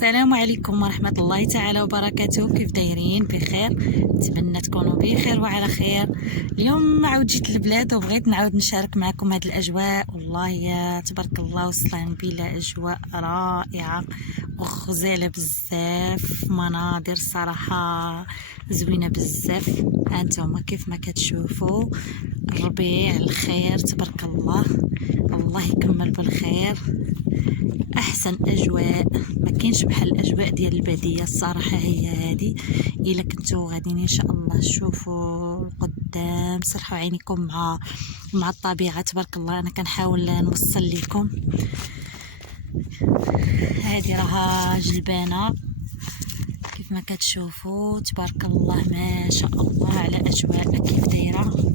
السلام عليكم ورحمة الله تعالى وبركاته. كيف دايرين؟ بخير؟ نتمنى تكونوا بخير وعلى خير. اليوم عاود جيت للبلاد وبغيت نعاود نشارك معكم هاد الاجواء. والله يا تبارك الله وصلان بلا اجواء رائعة وغزالة بزاف، مناظر صراحة زوينة بزاف. هانتوما كيف ما كتشوفوا الربيع الخير تبارك الله، الله يكمل بالخير. احسن اجواء ما كاينش بحال الاجواء ديال الباديه الصراحه. هي هذه الا كنتو غاديين ان شاء الله تشوفوا القدام، سرحوا عينيكم مع الطبيعه تبارك الله. انا كنحاول نوصل لكم. هذه راها جلبانه كيف ما كتشوفوا تبارك الله، ما شاء الله على اجواء كيف دايره،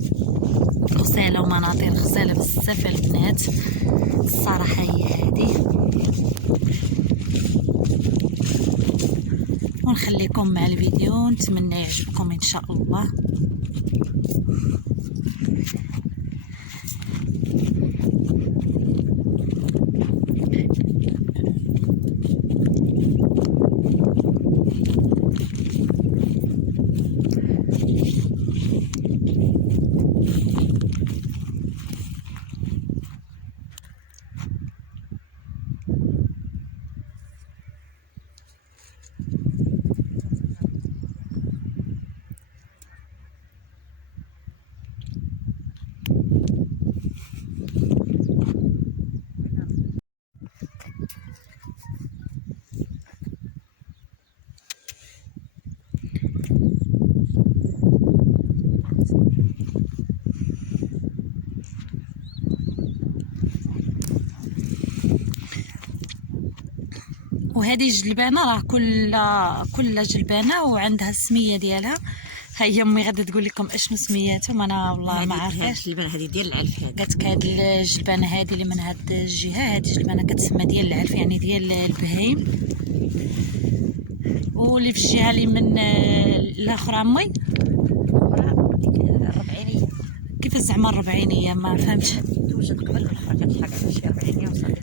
غزاله ومناظر غزاله بزاف البنات الصراحه. هي هذه ونخليكم مع الفيديو، نتمنى يعجبكم ان شاء الله. وهذه الجلبانه راه كل جلبانه وعندها السميه ديالها. هي امي غادا تقول لكم اشنو سمياتهم، انا والله ما عارفاش. الجلبانه هذه ديال العلف، قالت لك هاد الجلبانه هذه اللي من هاد الجهه، هاد الجلبانه كتسمى ديال العلف يعني ديال البهيم. واللي في الجهه اللي من الاخرى امي الربعينيه. كيف زعما الربعينيه؟ ما فهمتش. توجد قبل الاخرى كتحق على شي 40 وصافي.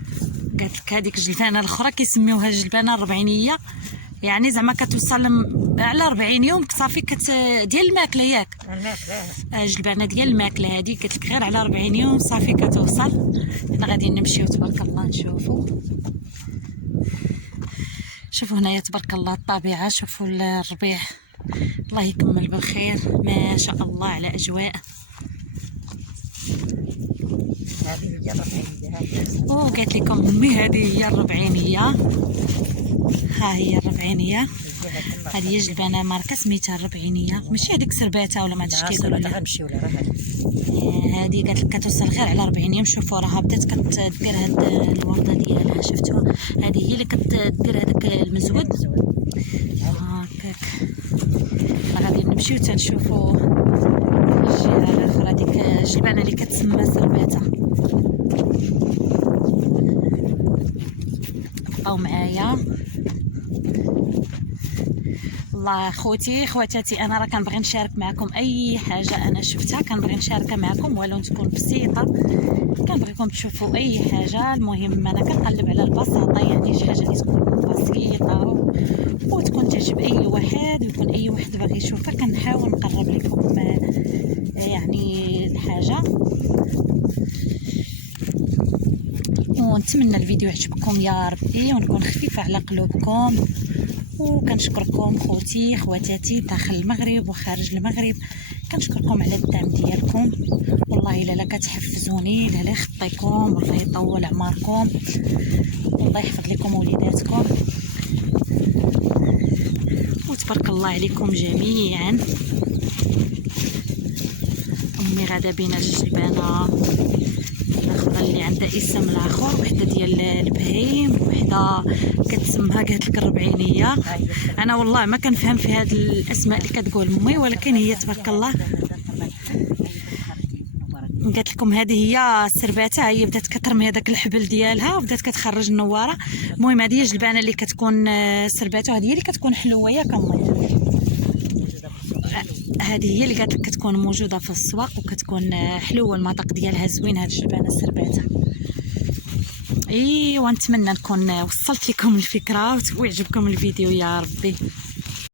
قالت لك هذيك الجلبانه الاخرى كيسميوها الجلبانه الربعينيه، يعني زعما كتوصل على 40 يوم صافي ديال الماكله ياك. الجلبانه ديال الماكله هذه قالت لك غير على 40 يوم صافي كتوصل. حنا غادي نمشيو تبارك الله نشوفوا. شوفوا هنايا تبارك الله الطبيعه، شوفوا الربيع الله يكمل بالخير، ما شاء الله على اجواء. هذه هي الربعينيه. وقالت لكم امي هذه هي الربعينيه، ها هي الربعينيه. هذه هي جلبانه ماركه سميتها الربعينيه، ماشي هذيك سرباته ولا ما عرفتش كيقولوا لها. غنمشيو لها هذه. هذه قالت لك كتوصل غير على 40 يوم. شوفوا راها بدات كدير هاد الورده ديالها، شفتوها؟ هذه هي اللي كدير هذاك المزود هكاك. غادي نمشيو تنشوفوا الجهه الاخرى ديك الجلبانه اللي كتسمى سرباته. بقاو معايا الله خوتي خواتاتي. انا راه كنبغي نشارك معكم اي حاجه انا شفتها، كنبغي نشاركها معكم ولو تكون بسيطه. كنبغيكم تشوفوا اي حاجه، المهم انا كنقلب على البساطه، يعني شي حاجه اللي تكون بسيطه وتكون تعجب اي واحد، ويكون اي واحد باغي يشوفها. كنحاول نقرب لكم يعني الحاجه، ونتمنى الفيديو يعجبكم يا ربي ونكون خفيفه على قلوبكم. وكنشكركم خوتي خواتاتي داخل المغرب وخارج المغرب، كنشكركم على الدعم ديالكم. والله الا كتحفزوني، لا يخطيكم، والله يطول عمركم، والله يحفظ لكم وليداتكم، وتبارك الله عليكم جميعا. امي غادا بينا الجلبانه الاخرى اللي عندها اسم الاخر، وحده ديال البهيم وحده كتسمها قالت لك الربعينيه. انا والله ما كنفهم في هاد الاسماء اللي كتقول امي، ولكن هي تبارك الله. قالت لكم هذه هي السرباته، هي بدات كترمي هذاك الحبل ديالها وبدات كتخرج النواره. المهم هذه هي الجلبانه اللي كتكون سرباته، هذه هي اللي كتكون حلوه ياك امي. هذه هي اللي قالت لك كتكون موجوده في السواق وكتكون حلوه، المذاق ديالها زوين. هاد الجلبانه السرباته ايوا نتمنى نكون وصلت لكم الفكره ويعجبكم الفيديو يا ربي.